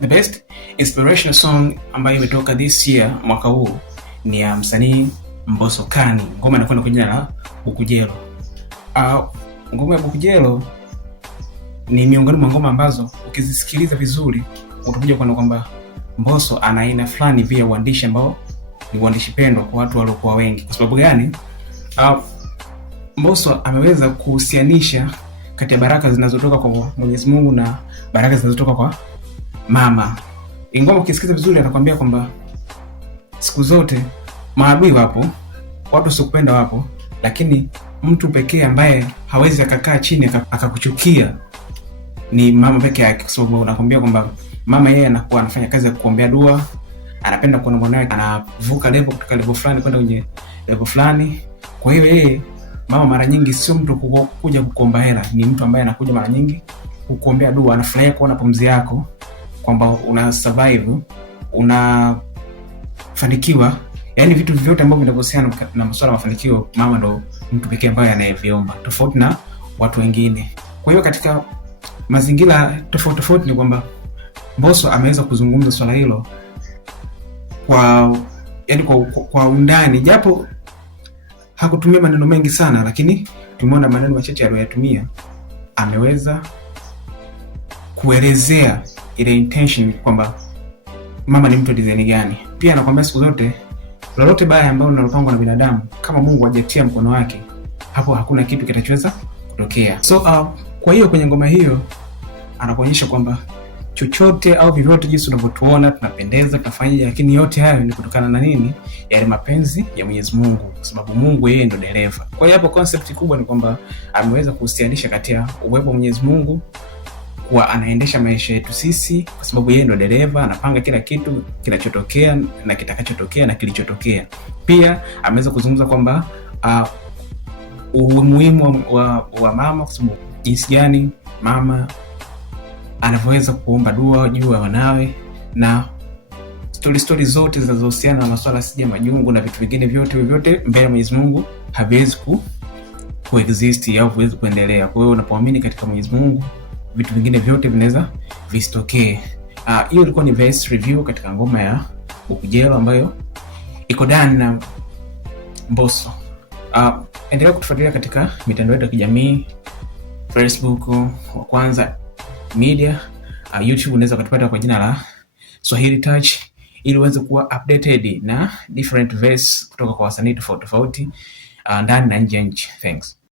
The best inspirational song ambayo imetoka this year, mwaka huu, ni ya msanii Mbosso Kani. Ngoma inakwenda kwa jina la Bukujelo. Ngoma ya Bukujelo ni miongoni mwa ngoma ambazo ukizisikiliza vizuri utakuja kuona kwamba Mbosso ana aina fulani vya uandishi ambao ni uandishi pendwa kwa watu waliokuwa wengi. Kwa sababu gani? Mbosso ameweza kuhusianisha kati ya baraka zinazotoka kwa Mwenyezi Mungu na baraka zinazotoka kwa mama. Ingoma ukisikiza vizuri atakwambia kwamba siku zote maadui wapo, watu wasokupenda wapo, lakini mtu pekee ambaye hawezi akakaa chini akakuchukia ni mama pekee yake. Kwa sababu unakwambia kwamba mama yeye anakuwa anafanya kazi ya kuombea dua, anapenda kuona mwanae anavuka level kutoka level fulani kwenda kwenye level fulani. Kwa hiyo yeye mama mara nyingi sio mtu kuja kukuomba hela, ni mtu ambaye anakuja mara nyingi kukuombea dua, anafurahia kuona pumzi yako, kwamba una survive, unafanikiwa. Yaani vitu vyote ambavyo vinavyohusiana na masuala ya mafanikio, mama ndo mtu pekee ambaye anayeviomba, tofauti na watu wengine. Kwa hiyo katika mazingira tofauti ni kwamba Mbosso ameweza kuzungumza swala hilo kwa undani, japo hakutumia maneno mengi sana, lakini tumeona maneno machache aliyoyatumia. Ameweza kuelezea ile intention kwamba mama ni mtu design gani. Pia anakuambia siku zote lolote baya ambalo linalopangwa na binadamu, kama Mungu hajatia mkono wake, hapo hakuna kitu kitachoweza kutokea. So kwa hiyo kwenye ngoma hiyo anakuonyesha kwamba chochote au vyovyote jinsi unavyotuona tunapendeza, tunafanya, lakini yote hayo ni kutokana na nini? Yale mapenzi ya Mwenyezi Mungu, kwa sababu Mungu yeye ndo dereva. Kwa hiyo hapo concept kubwa ni kwamba ameweza kuhusianisha kati ya uwepo wa Mwenyezi Mungu kwa anaendesha maisha yetu sisi, kwa sababu yeye ndo dereva, anapanga kila kitu kinachotokea na kitakachotokea na kilichotokea. Pia ameweza kuzungumza kwamba umuhimu wa mama, kwa sababu jinsi gani mama anavyoweza kuomba dua juu ya wanawe, na story zote zinazohusiana na masuala sija majungu na vitu vingine vyote mbele ya Mwenyezi Mungu haviwezi kuexist au haviwezi kuendelea. Kwa hiyo unapoamini katika Mwenyezi Mungu, vitu vingine vyote vinaweza visitokee. Hiyo ilikuwa ni verse review katika ngoma ya Bukujelo ambayo iko ndani na Mbosso. Endelea kutufuatilia katika mitandao yetu ya kijamii, Facebook wa Kwanza Media, YouTube unaweza kutupata kwa jina la Swahili Touch, ili uweze kuwa updated na different verse kutoka kwa wasanii tofauti ndani na nje ya nchi. Thanks.